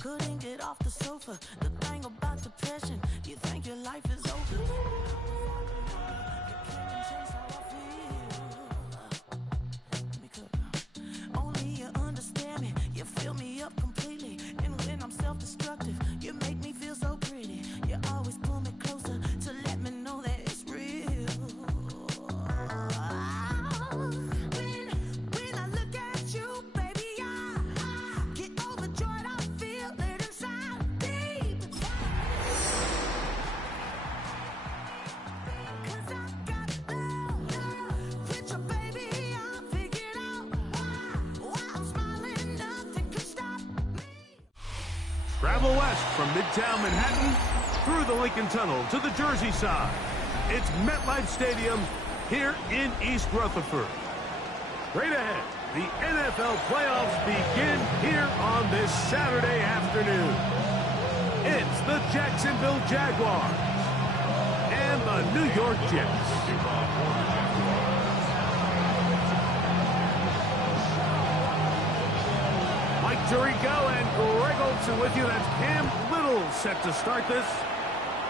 couldn't get off the sofa. The thing about depression, you think your life is over. You can't change how I feel. Let me cook. Only you understand me, you fill me up completely. And when I'm self-destructive, you make me feel so pretty. You always pull me closer to let me know that it's real. When I look at you, baby, I get overjoyed. I feel it inside deep inside. 'Cause I got love with you, baby. I figured out why I'm smiling. Nothing can stop me. Travel west from Midtown Manhattan through the Lincoln Tunnel to the Jersey side. It's MetLife Stadium here in East Rutherford. Straight ahead, the NFL playoffs begin here on this Saturday afternoon. It's the Jacksonville Jaguars and the New York Jets. Mike Tirico and Greg Olson with you. That's Cam Little set to start this.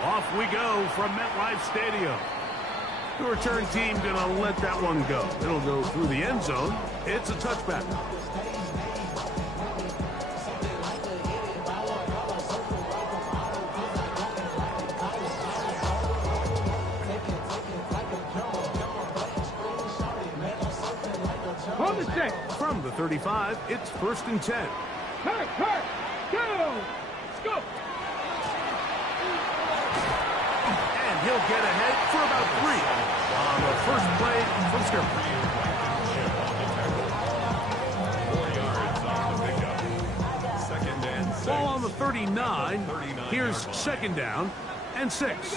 Off we go from MetLife Stadium. The return team gonna let that one go. It'll go through the end zone. It's a touchback. On the set. From the 35, it's 1st and 10. Hurt, go! Let's go! And he'll get ahead for about 3 on the first play from scrimmage. 2nd and 6. Ball on the 39. Here's 2nd down and 6.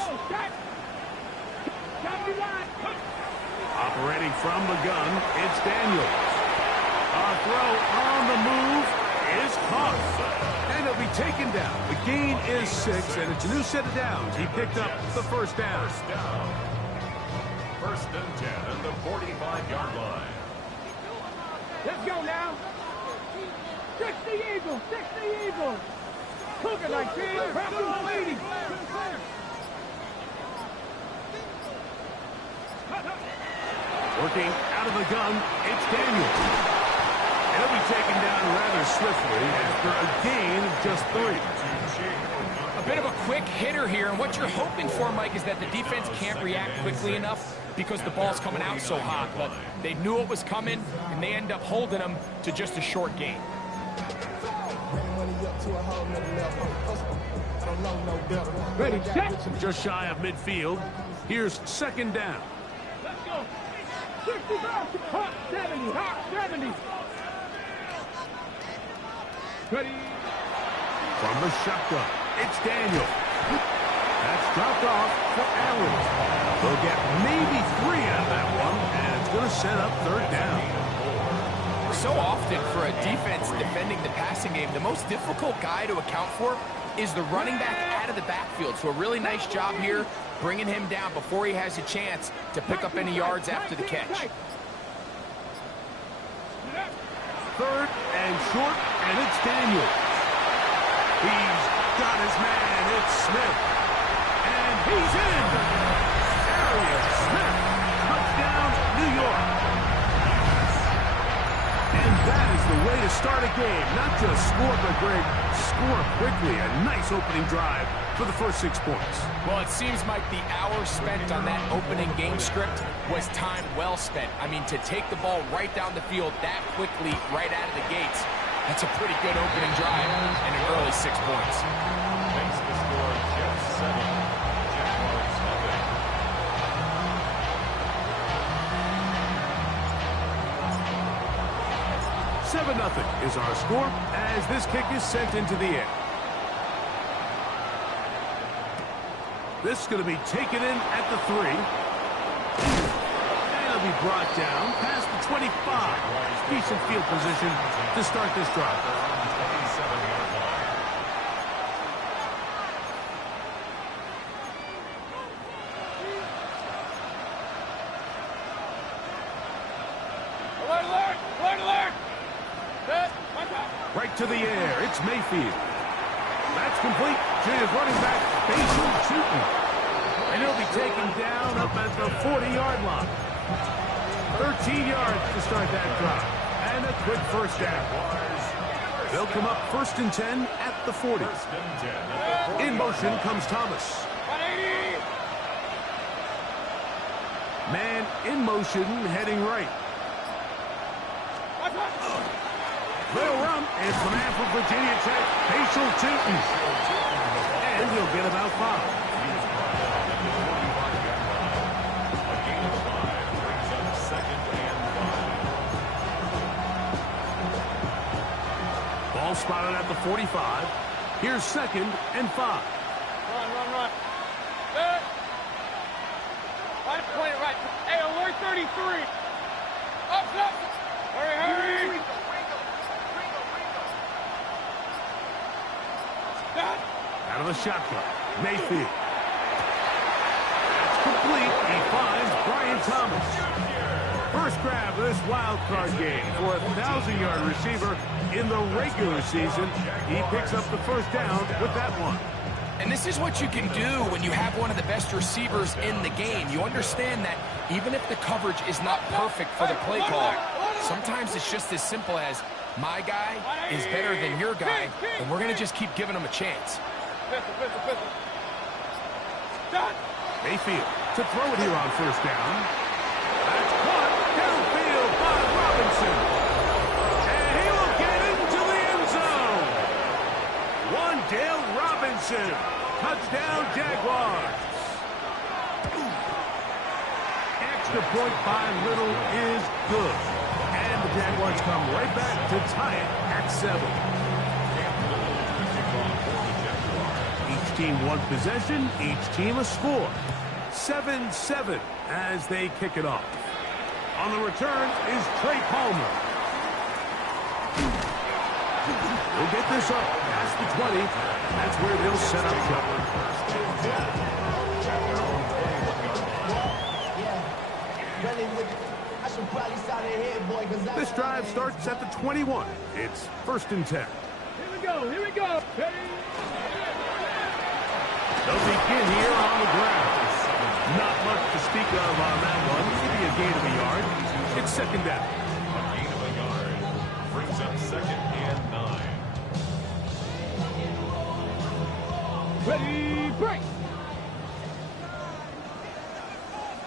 Operating from the gun, it's Daniels. A throw on the move is caught. And it'll be taken down. The gain is 6, and it's a new set of downs. He picked up the first down. 1st and 10 at the 45-yard line. Let's go now. 60 Eagles, 60 Eagles. Cook it like this. Practice leading. Working out of the gun, it's Daniels. He'll be taken down rather swiftly after a gain of just 3. A bit of a quick hitter here, and what you're hoping for, Mike, is that the defense can't react quickly enough because the ball's coming out so hot. But they knew it was coming, and they end up holding them to just a short gain. Ready, set. Just shy of midfield. Here's 2nd down. Let's go. 60 back. Hot 70. Hot 70. Ready. From the shotgun, it's Daniel. That's dropped off for Allen. They'll get maybe 3 out of that one, and it's going to set up 3rd down. So often for a defense defending the passing game, the most difficult guy to account for is the running back out of the backfield. So a really nice job here, bringing him down before he has a chance to pick up any yards after the catch. 3rd and short, and it's Daniels. He's got his man, it's Smith. And he's in! Arian Smith, touchdown, New York. And that is the way to start a game. Not just score, but Greg, score quickly. A nice opening drive for the first 6 points. Well, it seems like the hour spent on that opening game script was time well spent. I mean, to take the ball right down the field that quickly, right out of the gates, that's a pretty good opening drive and an early 6 points. Makes the score Jets 7, Jaguars 7-0 is our score as this kick is sent into the air. This is going to be taken in at the 3. And it'll be brought down past the 25. Decent field position to start this drive. 27-yard line. Alert! Right to the air. It's Mayfield. That's complete to his running back, Facial Shooting. And he'll be taken down up at the 40-yard line. 13 yards to start that drive. And a quick first down. They'll come up 1st and 10 at the 40. In motion comes Thomas. Man in motion, heading right. Little run, and from half of Virginia Tech, Facial Tootin. And he'll get about 5. Ball spotted at the 45. Here's 2nd and 5. Run. Good. Right, point it right. Hey, alert 33. Up. Hurry. Out of the shotgun, Mayfield. That's complete. He finds Brian Thomas. First grab of this wild card game for a 1,000-yard receiver in the regular season. He picks up the first down with that one. And this is what you can do when you have one of the best receivers in the game. You understand that even if the coverage is not perfect for the play call, sometimes it's just as simple as my guy is better than your guy, and we're going to just keep giving him a chance. Mayfield to throw it here on first down. That's caught downfield by Robinson. And he will get into the end zone. Wandale Robinson. Touchdown, Jaguars. Extra point by Little is good. And the Jaguars come right back to tie it at 7. Each team one possession, each team a score. 7-7 as they kick it off. On the return is Trey Palmer. We'll get this up past the 20. That's where they'll set up shop. This drive starts at the 21. It's 1st and 10. Here we go. They'll begin here on the ground. Not much to speak of on that one. Maybe a gain of a yard. It's 2nd down. A gain of a yard brings up 2nd and 9. Ready, break.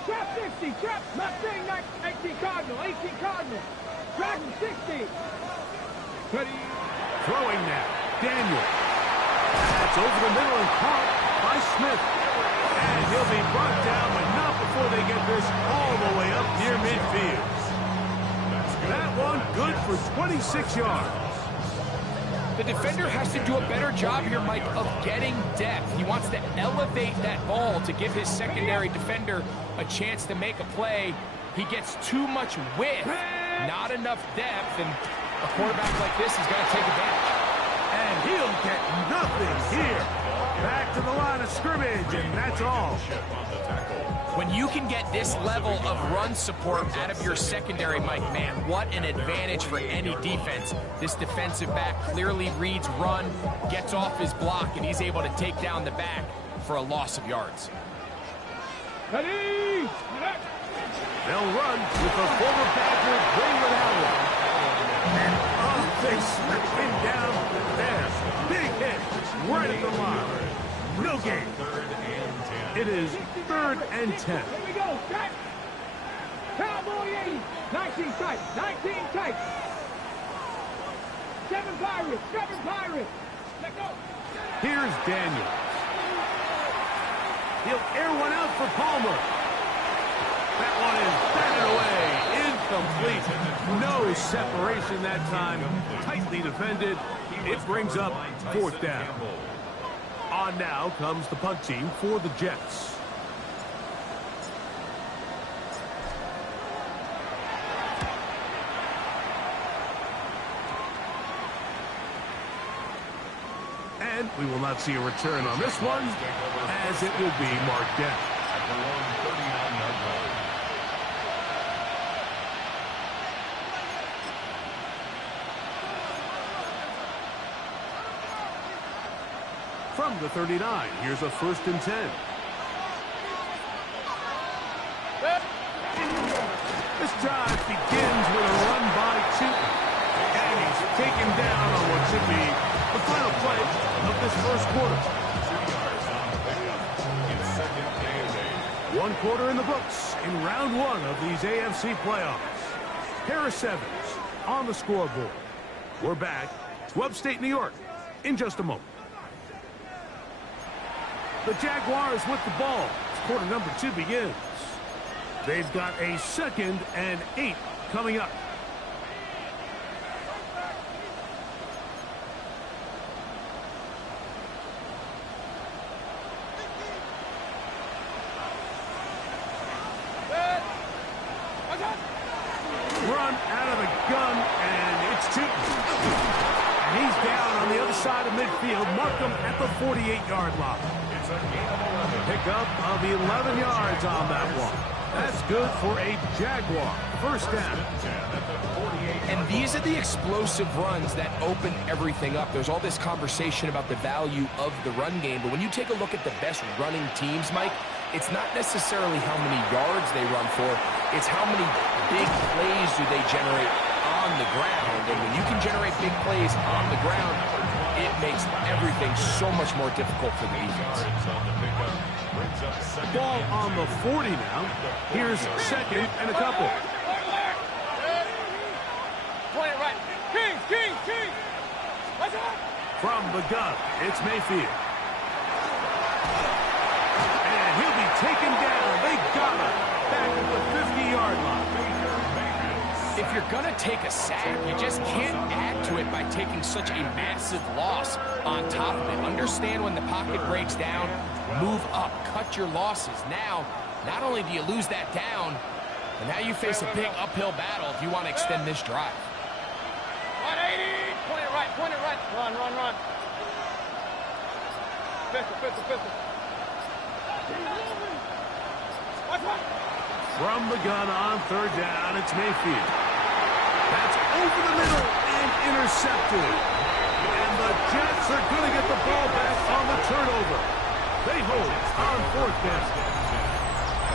Trap 60, trap. Mustang 18 Cardinal, 18 Cardinal. Dragon 60. Ready. Throwing now. Daniel. That's over the middle and caught by Smith. And he'll be brought down, but not before they get this all the way up near midfield. That one good for 26 yards. The defender has to do a better job here, Mike, of getting depth. He wants to elevate that ball to give his secondary defender a chance to make a play. He gets too much width, not enough depth, and a quarterback like this is going to take advantage. And he'll get nothing here. Back to the line of scrimmage, and that's all. When you can get this level of run support out of your secondary, Mike, man, what an advantage for any defense. This defensive back clearly reads run, gets off his block, and he's able to take down the back for a loss of yards. Ready. They'll run with the former Badger Braylon Allen. And they slip him down there. Big hit right at the line. No gain. It is 3rd and 10. Here we go. Strike. Cowboy 80. 19 tight. 19 tight. 7 Pirates. 7 Pirates. Let go. Here's Daniel. He'll air one out for Palmer. That one is batted away. Incomplete. No separation that time. Tightly defended. It brings up 4th down. On now comes the punt team for the Jets. And we will not see a return on this one, as it will be marked down. At the long 39-yard line. from the 39. Here's a 1st and 10. This drive begins with a run by Tootin. And he's taken down on what should be the final play of this first quarter. 1 quarter in the books in round 1 of these AFC playoffs. Harris Evans on the scoreboard. We're back to upstate New York in just a moment. The Jaguars with the ball. Quarter number 2 begins. They've got a 2nd and 8 coming up. Run out of the gun, and it's Tootin. And he's down on the other side of midfield. Mark him at the 48-yard line. Pickup of 11 yards on that one. That's good for a Jaguar. 1st down. And these are the explosive runs that open everything up. There's all this conversation about the value of the run game, but when you take a look at the best running teams, Mike, it's not necessarily how many yards they run for, it's how many big plays do they generate on the ground. And when you can generate big plays on the ground, it makes everything so much more difficult for the defense. Ball on the 40 now. Here's 2nd and a couple. King! From the gun, it's Mayfield. And he'll be taken down. They got him back at the 50-yard line. If you're going to take a sack, you just can't add to it by taking such a massive loss on top of it. Understand when the pocket breaks down, move up, cut your losses. Now, not only do you lose that down, but now you face a big uphill battle if you want to extend this drive. 180! Point it right. Run. Pistol. From the gun on 3rd down, it's Mayfield. That's over the middle and intercepted. And the Jets are going to get the ball back on the turnover. They hold on 4th down.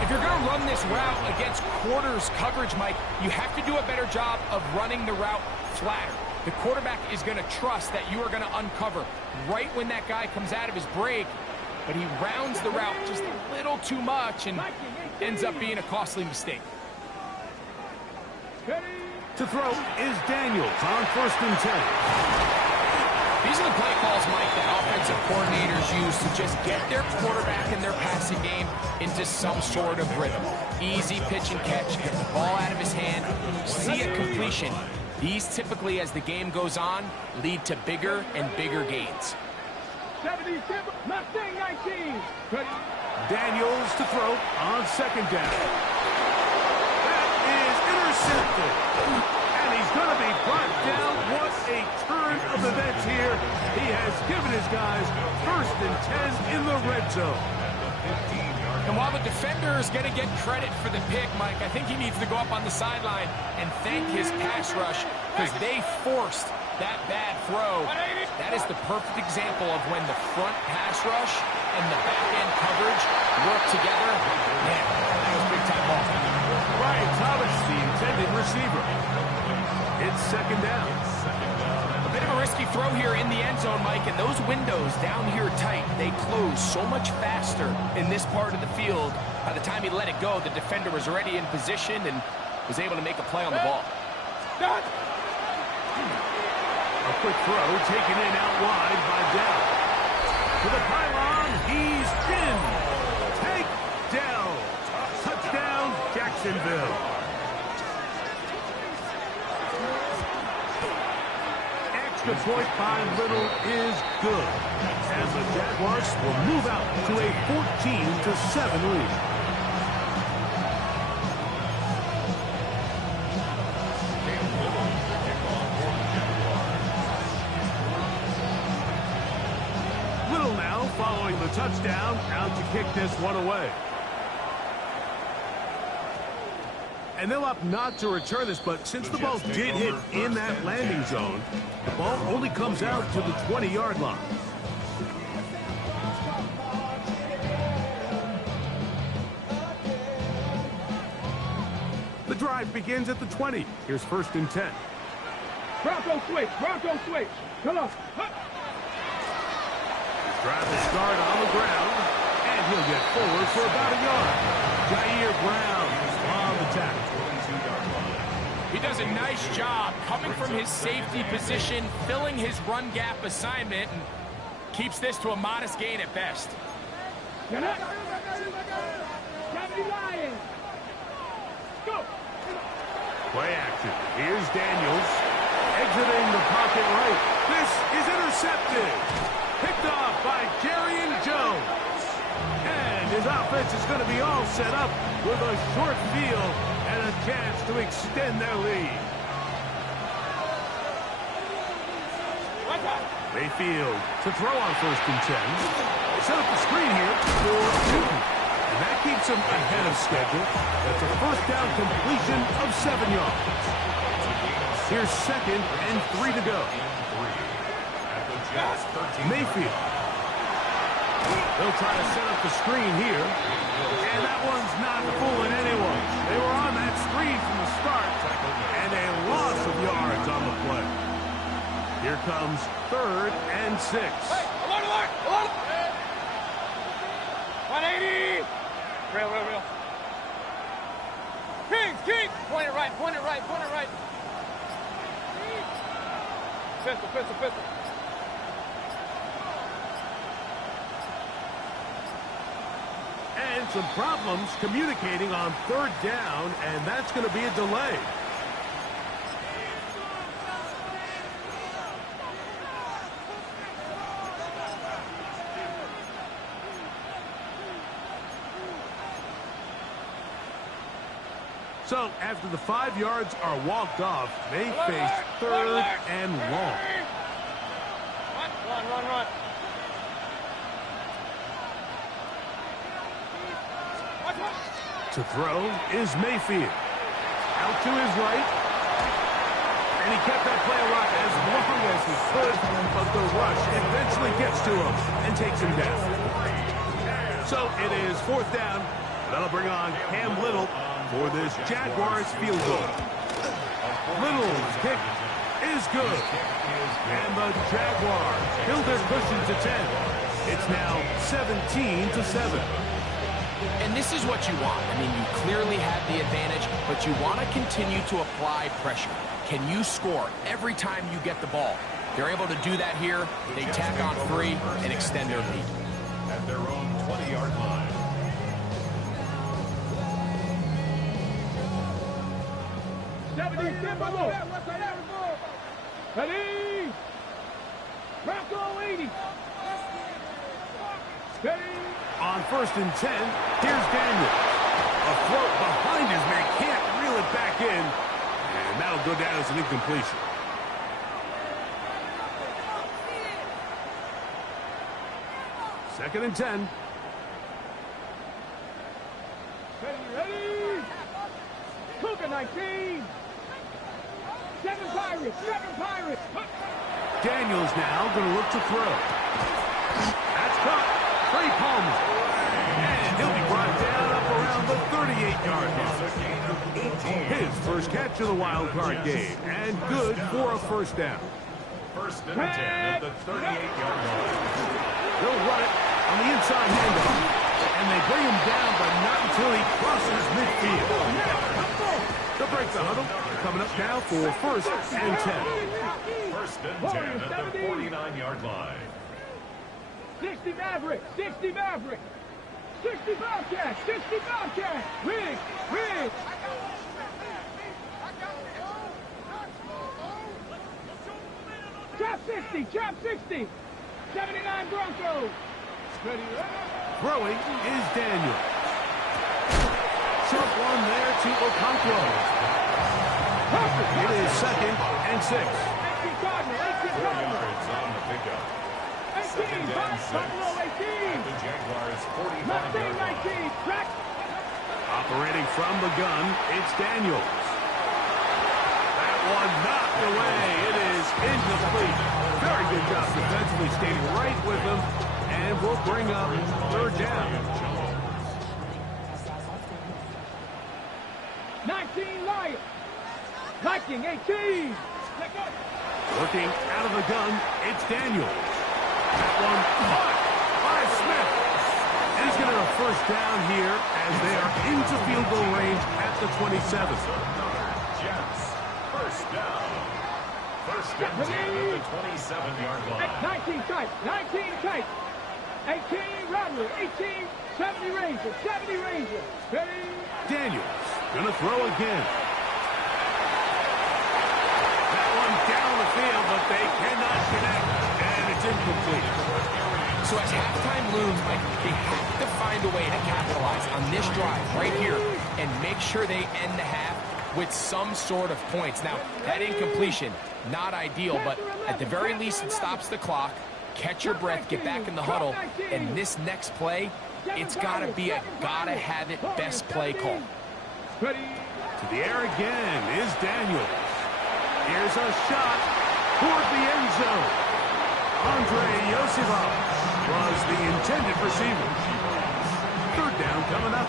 If you're going to run this route against quarters coverage, Mike, you have to do a better job of running the route flatter. The quarterback is going to trust that you are going to uncover right when that guy comes out of his break, but he rounds the route just a little too much and ends up being a costly mistake. To throw is Daniels on 1st and 10. These are the play calls, Mike, that offensive coordinators use to just get their quarterback and their passing game into some sort of rhythm. Easy pitch and catch, get the ball out of his hand, see a completion. These typically, as the game goes on, lead to bigger and bigger gains. 77, Mustang 19. Daniels to throw on 2nd down. That is intercepted. And he's going to be brought down. What a turn of events here. He has given his guys 1st and 10 in the red zone. And while the defender is going to get credit for the pick, Mike, I think he needs to go up on the sideline and thank his pass rush because they forced that bad throw. That is the perfect example of when the front pass rush and the back-end coverage work together. Man, that was big-time ball. Ryan Thomas, the intended receiver. It's 2nd down. A bit of a risky throw here in the end zone, Mike, and those windows down here tight, they close so much faster in this part of the field. By the time he let it go, the defender was already in position and was able to make a play on the ball. A quick throw taken in out wide by Dell. To the pylon, he's in. Take Dell. Touchdown, Jacksonville. Extra point by Little is good. And the Jaguars will move out to a 14-7 lead. Little now following the touchdown, out to kick this one away. And they'll opt not to return this, but since the ball did hit in that landing zone, the ball only comes out to the 20-yard line. drive begins at the 20. Here's 1st and 10. Bronco switch. Bronco switch. Come on. Drive will start on the ground, and he'll get forward for about a yard. Jair Brown on the tackle. He does a nice job coming from his safety position, filling his run gap assignment, and keeps this to a modest gain at best. Get up. Lions. Go. Play action. Here's Daniels. Exiting the pocket right. This is intercepted. Picked off by Jerry Jones. And his offense is going to be all set up with a short field and a chance to extend their lead. Mayfield to throw on 1st and 10. They set up the screen here for Newton. And that keeps him ahead of schedule. That's a 1st down completion of 7 yards. Here's 2nd and 3 to go. Mayfield. They'll try to set up the screen here. And that one's not fooling anyone. They were on that screen from the start. And a loss of yards on the play. Here comes 3rd and 6. Hey, alert. 180. Real. Kings. Point it right. Pistol. And some problems communicating on 3rd down, and that's going to be a delay. So, after the 5 yards are walked off, they face 3rd and long. Run. To throw is Mayfield. Out to his right. And he kept that play alive as long as he could, but the rush eventually gets to him and takes him down. So, it is 4th down. That'll bring on Cam Little for this Jaguars field goal. Little's kick is good. And the Jaguars build their cushion to 10. It's now 17-7. And this is what you want. I mean, you clearly have the advantage, but you want to continue to apply pressure. Can you score every time you get the ball? They're able to do that here. They tack on 3 and extend their lead. At their own 20-yard line. Ready? Bronco 80. Steady. On 1st and 10, here's Daniels. A float behind his man, can't reel it back in. And that'll go down as an incompletion. Second and 10. Ready? Cougar 19. 7 Pirates. Daniels now going to look to throw. That's caught. Trey Palmer. And he'll be brought down up around the 38-yard line. His first catch of the wild card game. And good for a 1st down. 1st and 10 at the 38-yard line. They'll run it on the inside handoff. And they bring him down, but not until he crosses midfield. They'll break the huddle. Coming up now for 1st and 10. 1st and 10 at the 49-yard line. 60 Maverick. 60 Bobcat. Rig. Trap 60. 79 Broncos. Throwing is Daniel. Short one there to Okonkwo. It is 2nd and 6. 4 yards on the pickup. 2nd and 6. The Jaguars 45-yard line. Operating from the gun, it's Daniels. That one knocked away. It is incomplete. Very good job defensively, staying right with him, and we'll bring up 3rd down. 19 19, Lion. Liking, 18. Working out of the gun, it's Daniels. That one caught by Smith. And he's going to have a first down here as they are into field goal range at the 27. Jets, first down. First and 10 at the 27-yard line. 19 tight, 19 tight. 18 Rattler, 18 70 Ranger, 70 Ranger. Ready? Daniels going to throw again. That one down the field, but they cannot connect, and it's incomplete. So as halftime looms, Mike, they have to find a way to capitalize on this drive right here and make sure they end the half with some sort of points. Now, that incompletion, not ideal, but at the very least it stops the clock. Catch your breath, get back in the huddle, and this next play, it's got to be a gotta-have-it best play call. To the air again is Daniels. Here's a shot toward the end zone. Andre Yosifov was the intended receiver. Third down coming up.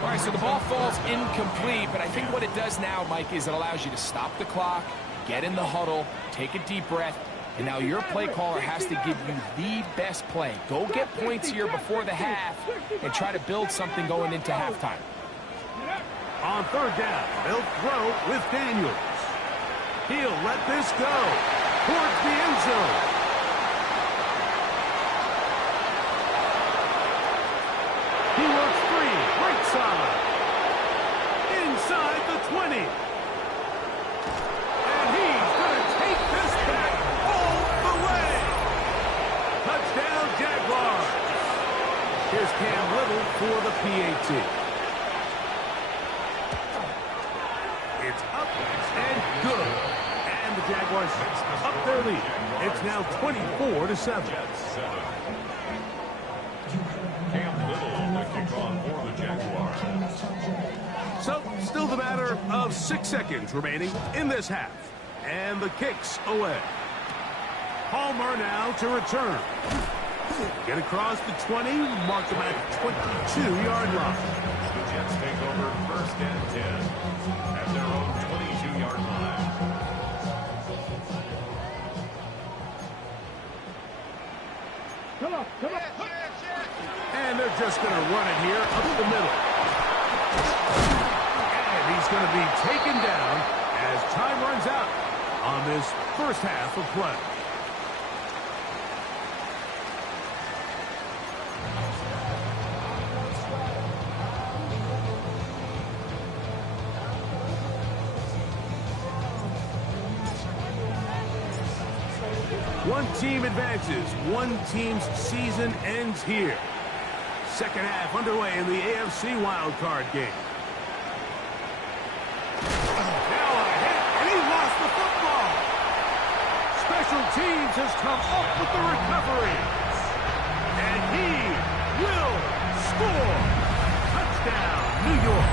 All right, so the ball falls incomplete, but I think what it does now, Mike, is it allows you to stop the clock, get in the huddle, take a deep breath, and now your play caller has to give you the best play. Go get points here before the half and try to build something going into halftime. On third down, they'll throw with Daniels. He'll let this go towards the end zone. He works free, right side. Inside the 20. And he's going to take this back all the way. Touchdown, Jaguars. Here's Cam Little for the PAT. It's up and good. And the Jaguars up their lead. It's now 24-7. Cam Little, the kickoff for the Jaguars. So, still the matter of 6 seconds remaining in this half. And the kick's away. Palmer now to return. Get across the 20, mark them at 22-yard line. The Jets take over first and 10 at their own 22-yard line. Come on, come on. And they're just going to run it here up the middle. And he's going to be taken down as time runs out on this first half of play. One team advances. One team's season ends here. Second half underway in the AFC wildcard game. Now a hit, and he lost the football. Special teams has come up with the recovery. And he will score. Touchdown, New York.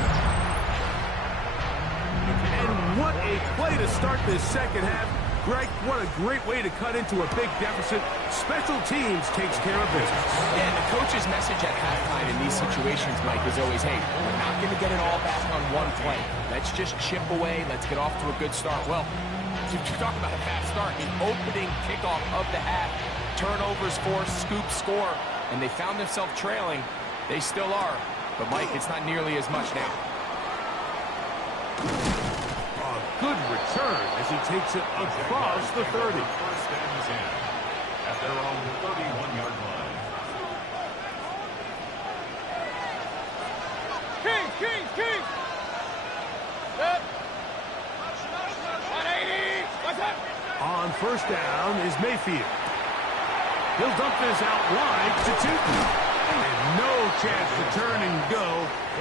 And what a play to start this second half. Greg, what a great way to cut into a big deficit. Special teams takes care of business. Yeah, and the coach's message at halftime in these situations, Mike, is always, hey, we're not going to get it all back on one play. Let's just chip away. Let's get off to a good start. Well, to talk about a fast start, the opening kickoff of the half, turnovers forced, scoop, score, and they found themselves trailing. They still are. But, Mike, it's not nearly as much now. Good return as he takes it across the 30. First and 10 at their own 31-yard line. King! Set. 180. What's up? On first down is Mayfield. He'll dump this out wide to Tootin. And no chance to turn and go.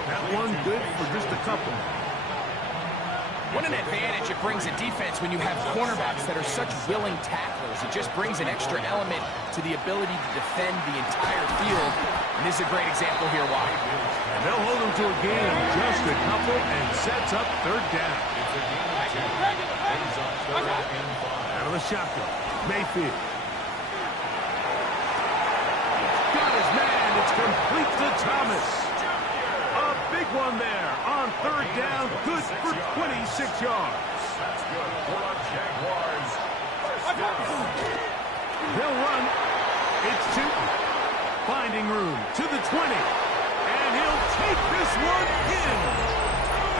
That one good for just a couple. What an advantage it brings a defense when you have cornerbacks that are such willing tacklers. It just brings an extra element to the ability to defend the entire field. And this is a great example here why. And they'll hold him to a gain of just a couple and sets up third down. It's a gain of 2. Brings up third and 5. Out of the shotgun, Mayfield. Got his man. It's complete to Thomas. A big one there on third down. Good for 26 yards. That's good for the Jaguars. First down. They'll run. It's Tootin. Finding room to the 20. And he'll take this one in.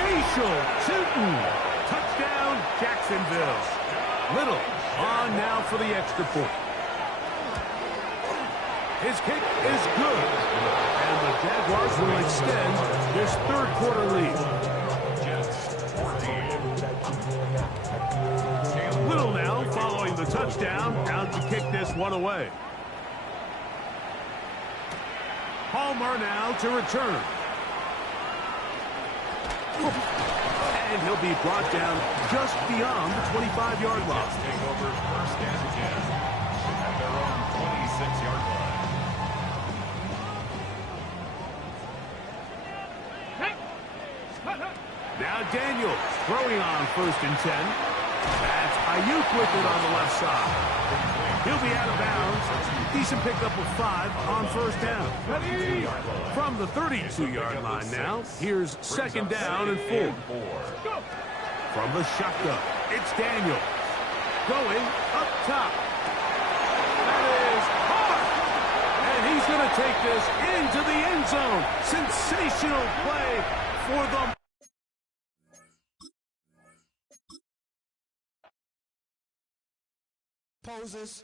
Facial Tootin. Touchdown, Jacksonville. Little on now for the extra point. His kick is good. And the Jaguars will extend this third quarter lead. Little now following the touchdown, out to kick this one away. Palmer now to return. And he'll be brought down just beyond the 25-yard line. Take over first and 10 at their own 26-yard line. Now Daniels throwing on first and 10. That's Ayuk with it on the left side. He'll be out of bounds. Decent pickup of 5 on first down. From the 32-yard line now, here's second down and 4. From the shotgun, it's Daniels. Going up top. That is hard. And he's going to take this into the end zone. Sensational play for the... Poses.